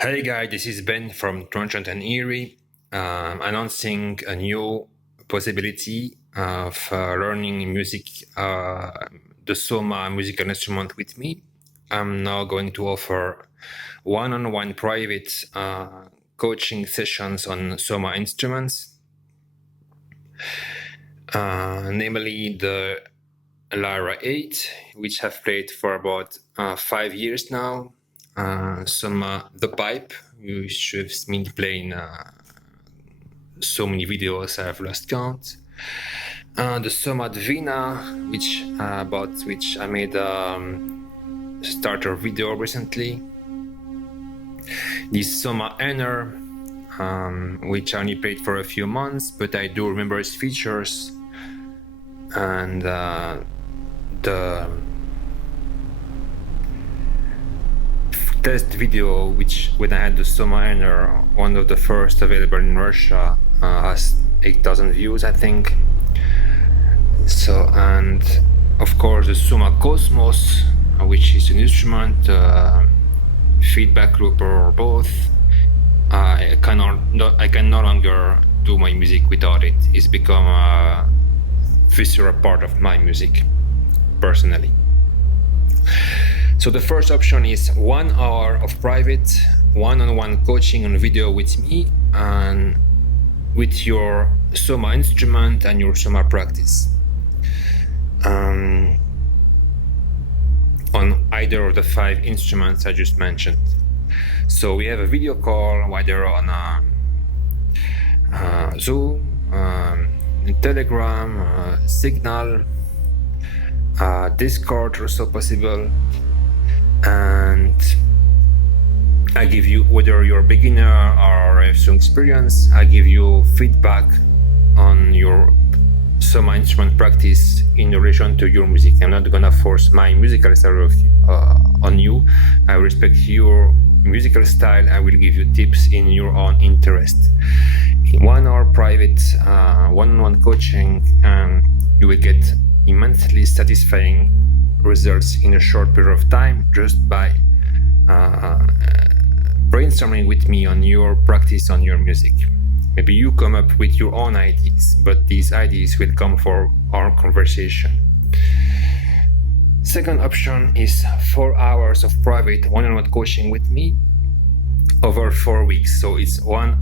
Hey guys, this is Ben from Toronto and Erie, announcing a new possibility of learning music, the Soma musical instrument with me. I'm now going to offer one-on-one private coaching sessions on Soma instruments, namely the Lyra 8, which I've played for about 5 years now. Soma the pipe, which have been playing so many videos I've lost count. The Soma Dvina, about which I made a starter video recently. The Soma Enner, which I only played for a few months, but I do remember its features. And the test video, which when I had the Soma Enner, one of the first available in Russia, has 8,000 views, I think. So, and of course the Soma Cosmos, which is an instrument, feedback loop or both. I can no longer do my music without it. It's become a visceral part of my music, personally. So the first option is 1 hour of private one-on-one coaching on video with me and with your Soma instrument and your Soma practice. On either of the 5 instruments I just mentioned. So we have a video call, whether on Zoom, Telegram, Signal, Discord also possible, and I give you, whether you're a beginner or have some experience, I give you feedback on your Soma instrument practice in relation to your music. I'm not gonna force my musical style on you. I respect your musical style. I will give you tips in your own interest. In 1 hour private one-on-one coaching, you will get immensely satisfying results in a short period of time just by brainstorming with me on your practice on your music. Maybe you come up with your own ideas, but these ideas will come for our conversation. Second option is 4 hours of private one-on-one coaching with me over 4 weeks. So it's one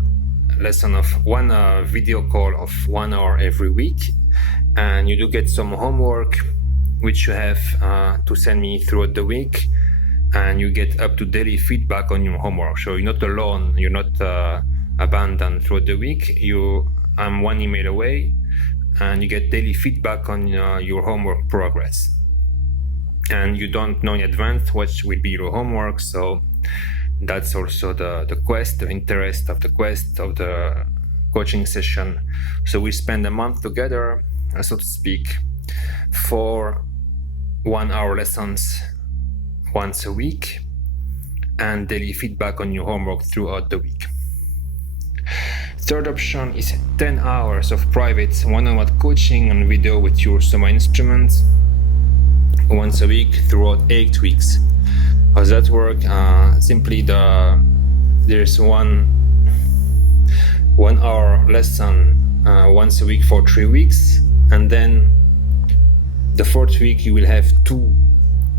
video call of 1 hour every week, and you do get some homework which you have to send me throughout the week, and you get up to daily feedback on your homework. So you're not alone, you're not abandoned throughout the week. I'm one email away, and you get daily feedback on your homework progress. And you don't know in advance what will be your homework, so that's also the quest, the interest of the quest of the coaching session. So we spend a month together, so to speak, for 1 hour lessons once a week, and daily feedback on your homework throughout the week. Third option is 10 hours of private one-on-one coaching on video with your Soma instrument once a week throughout 8 weeks. How does that work? Simply there's one hour lesson once a week for 3 weeks, and then the 4th week you will have 2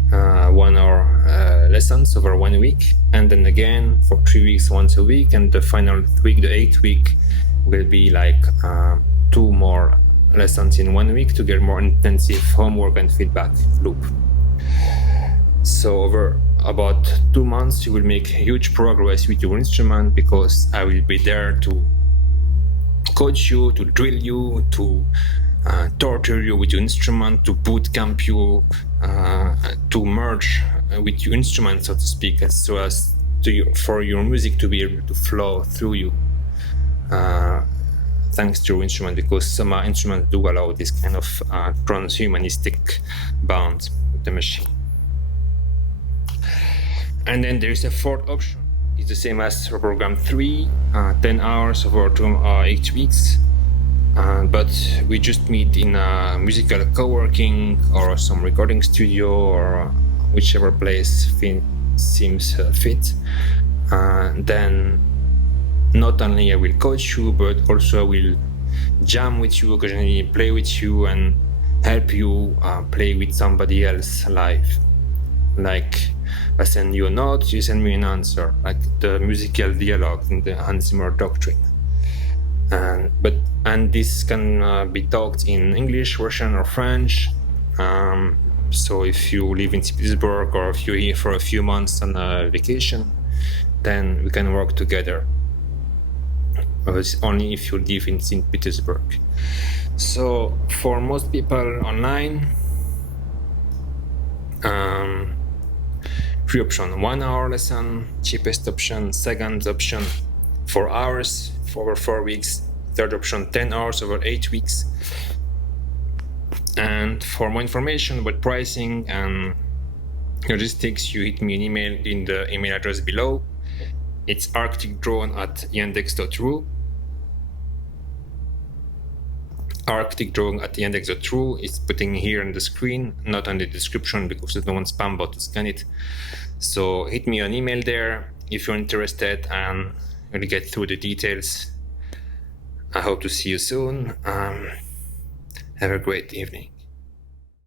1 hour lessons over 1 week, and then again for 3 weeks once a week, and the final week, the 8th week, will be like 2 more lessons in 1 week to get more intensive homework and feedback loop. So over about 2 months you will make huge progress with your instrument, because I will be there to coach you, to drill you, to torture you with your instrument, to boot camp you, to merge with your instrument, so to speak, so as for your music to be able to flow through you, thanks to your instrument, because some instruments do allow this kind of transhumanistic bond with the machine. And then there is a 4th option. It's the same as for program 3, 10 hours over 8 weeks. But we just meet in a musical co-working or some recording studio or whichever place seems fit. then not only I will coach you, but also I will jam with you, occasionally play with you, and help you play with somebody else live. Like I send you a note, you send me an answer, like the musical dialogue in the Hans Zimmer doctrine. And this can be talked in English, Russian, or French. So if you live in St. Petersburg, or if you're here for a few months on a vacation, then we can work together. But it's only if you live in St. Petersburg. So for most people online, 3 option: 1 hour lesson, cheapest option; second option, 4 hours for over 4 weeks; third option, 10 hours over 8 weeks. And for more information about pricing and logistics, you hit me an email in the email address below. It's arcticdrone@yandex.ru. arcticdrone@yandex.ru is putting here on the screen, not on the description, because there's no one spam bot to scan it. So hit me an email there if you're interested, and we'll get through the details. I hope to see you soon. Have a great evening.